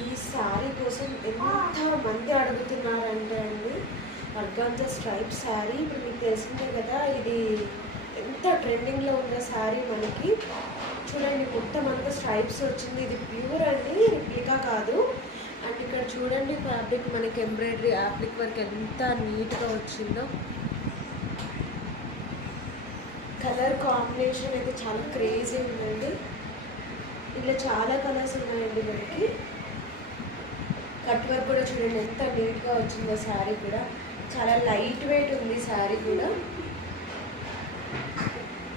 ఈ శారీ కోసం ఎంత మంది అడుగుతున్నారంటే అండి, ఆర్గాంజా స్ట్రైప్ శారీ. ఇప్పుడు మీకు తెలిసిందే కదా, ఇది ఎంత ట్రెండింగ్లో ఉన్న శారీ మనకి. చూడండి, మొత్తం అంతా స్ట్రైప్స్ వచ్చింది. ఇది ప్యూర్ అండి, రిప్లికా కాదు. అండ్ ఇక్కడ చూడండి ఫ్యాబ్రిక్ మనకి ఎంబ్రాయిడరీ యాప్లిక్ వర్క్ ఎంత నీట్గా వచ్చిందో. కలర్ కాంబినేషన్ అయితే చాలా క్రేజీ ఉందండి. ఇలా చాలా కలర్స్ ఉన్నాయండి మనకి. కట్ వర్క్ కూడా చూడండి ఎంత నీట్గా వచ్చిందో. శారీ కూడా చాలా లైట్ వెయిట్ ఉంది. శారీ కూడా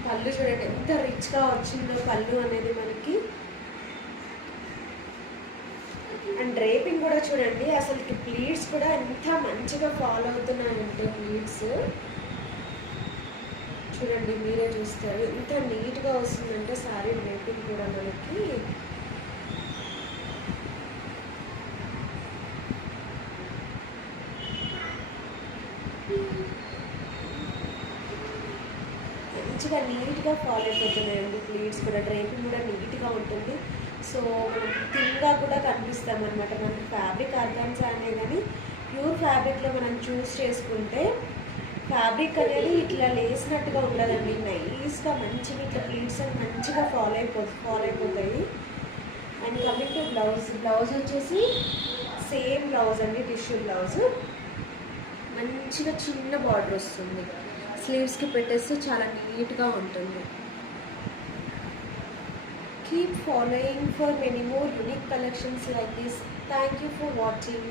పళ్ళు చూడండి ఎంత రిచ్గా వచ్చిందో పళ్ళు అనేది మనకి. అండ్ డ్రేపింగ్ కూడా చూడండి, అసలు ప్లీట్స్ కూడా ఎంత మంచిగా ఫాలో అవుతున్నాయంటే ప్లీట్స్ చూడండి, మీరే చూస్తారు ఎంత నీట్గా వస్తుందంటే శారీ డ్రేపింగ్ కూడా మనకి. మంచిగా నీట్గా ఫాలో అయిపోతున్నాయండి ప్లీట్స్ కూడా. డ్రేపింగ్ కూడా నీట్గా ఉంటుంది. సో మనం థిన్గా కూడా కనిపిస్తాం అనమాట. మనకి ఫ్యాబ్రిక్ ఆర్గాన్జా అనే కానీ ప్యూర్ ఫ్యాబ్రిక్లో మనం చూస్ చేసుకుంటే ఫ్యాబ్రిక్ అనేది ఇట్లా లేసినట్టుగా ఉండదండి. నైస్గా మంచిగా ఇట్లా ప్లీట్స్ అని మంచిగా ఫాలో అయిపోతాయి. అండ్ కమింగ్ టు బ్లౌజ్ వచ్చేసి సేమ్ బ్లౌజ్ అండి, టిష్యూ బ్లౌజ్. మంచిగా చిన్న బార్డర్ వస్తుంది. స్లీవ్స్కి పెట్టేస్తే చాలా నీట్గా ఉంటుంది. Keep following for many more unique collections like this. Thank you for watching.